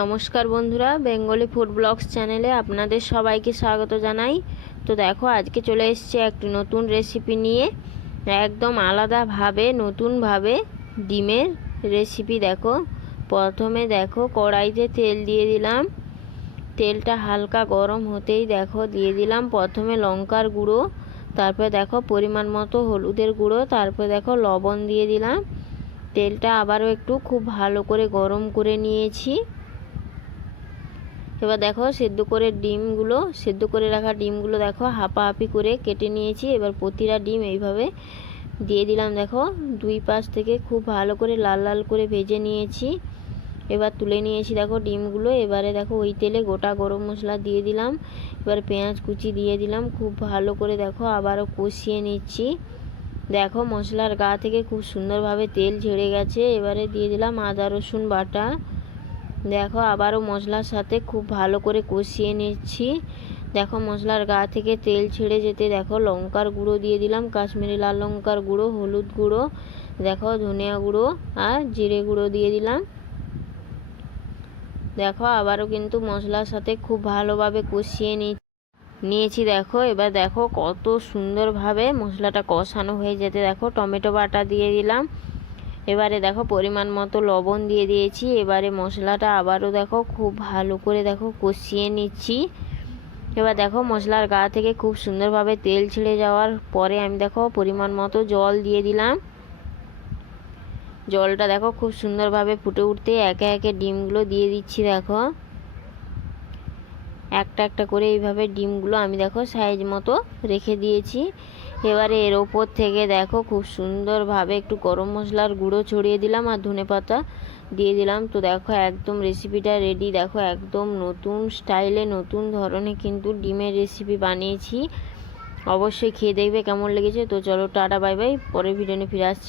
নমস্কার বন্ধুরা, Bengali food blogs চ্যানেলে আপনাদের সবাইকে স্বাগত জানাই। তো দেখো, আজকে চলে এসেছে একটি নতুন রেসিপি নিয়ে। একদম আলাদাভাবে, নতুনভাবে ডিমের রেসিপি দেখো। প্রথমে দেখো, কড়াইতে তেল দিয়ে দিলাম। তেলটা হালকা গরম হতেই দেখো, দিয়ে দিলাম প্রথমে লঙ্কার গুঁড়ো, তারপরে দেখো পরিমাণ মতো হলুদের গুঁড়ো, তারপরে দেখো লবণ দিয়ে দিলাম। তেলটা আবারও একটু খুব ভালো করে গরম করে নিয়েছি। এবার দেখো সেদ্ধ করে ডিমগুলো, সেদ্ধ করে রাখা ডিমগুলো দেখো হাঁপাহাপি করে কেটে নিয়েছি। এবার প্রতিটা ডিম এইভাবে দিয়ে দিলাম দেখো। দুই পাশ থেকে খুব ভালো করে লাল লাল করে ভেজে নিয়েছি। এবার তুলে নিয়েছি দেখো ডিমগুলো। এবারে দেখো ওই তেলে গোটা গরম মশলা দিয়ে দিলাম। এবার পেঁয়াজ কুচি দিয়ে দিলাম। খুব ভালো করে দেখো আবারও কষিয়ে নিচ্ছি। দেখো মশলার গা থেকে খুব সুন্দরভাবে তেল ঝেড়ে গেছে। এবারে দিয়ে দিলাম আদা রসুন বাটা। দেখো, আবারও মশলার সাথে খুব ভালো করে কষিয়ে নিচ্ছি। দেখো, মশলার গা থেকে তেল ছেড়ে যেতে দেখো, লঙ্কার গুঁড়ো দিয়ে দিলাম, কাশ্মীরি লাল লঙ্কার গুঁড়ো, হলুদ গুঁড়ো, দেখো, ধনিয়া গুঁড়ো আর জিরে গুঁড়ো দিয়ে দিলাম। দেখো, আবারও কিন্তু মশলার সাথে খুব ভালোভাবে কষিয়ে নি, নিয়েছি দেখো। এবার দেখো, কত সুন্দরভাবে মশলাটা কষানো হয়ে যেতে দেখো, টমেটো বাটা দিয়ে দিলাম। এবারে দেখো পরিমাণ মতো লবণ দিয়ে দিয়েছি। এবারে মশলাটা আবারও দেখো খুব ভালো করে দেখো কষিয়ে নিচ্ছি। এবার দেখো মশলার গা থেকে খুব সুন্দরভাবে তেল ছেড়ে যাওয়ার পরে আমি দেখো পরিমাণ মতো জল দিয়ে দিলাম। জলটা দেখো খুব সুন্দরভাবে ফুটে উঠতে একে একে ডিমগুলো দিয়ে দিচ্ছি দেখো। একটা একটা করে এইভাবে ডিমগুলো আমি দেখো সাইজ মতো রেখে দিয়েছি। এবারে এর ওপর থেকে দেখো খুব সুন্দরভাবে একটু গরম মশলার গুঁড়ো ছড়িয়ে দিলাম আর ধনে পাতা দিয়ে দিলাম। তো দেখো একদম রেসিপিটা রেডি দেখো একদম নতুন স্টাইলে নতুন ধরনে কিন্তু ডিমের রেসিপি বানিয়েছি। অবশ্যই খেয়ে দেখবে কেমন লেগেছে। তো চলো টাটা বাই বাই পরের ভিডিও নিয়ে ফিরে আসছি।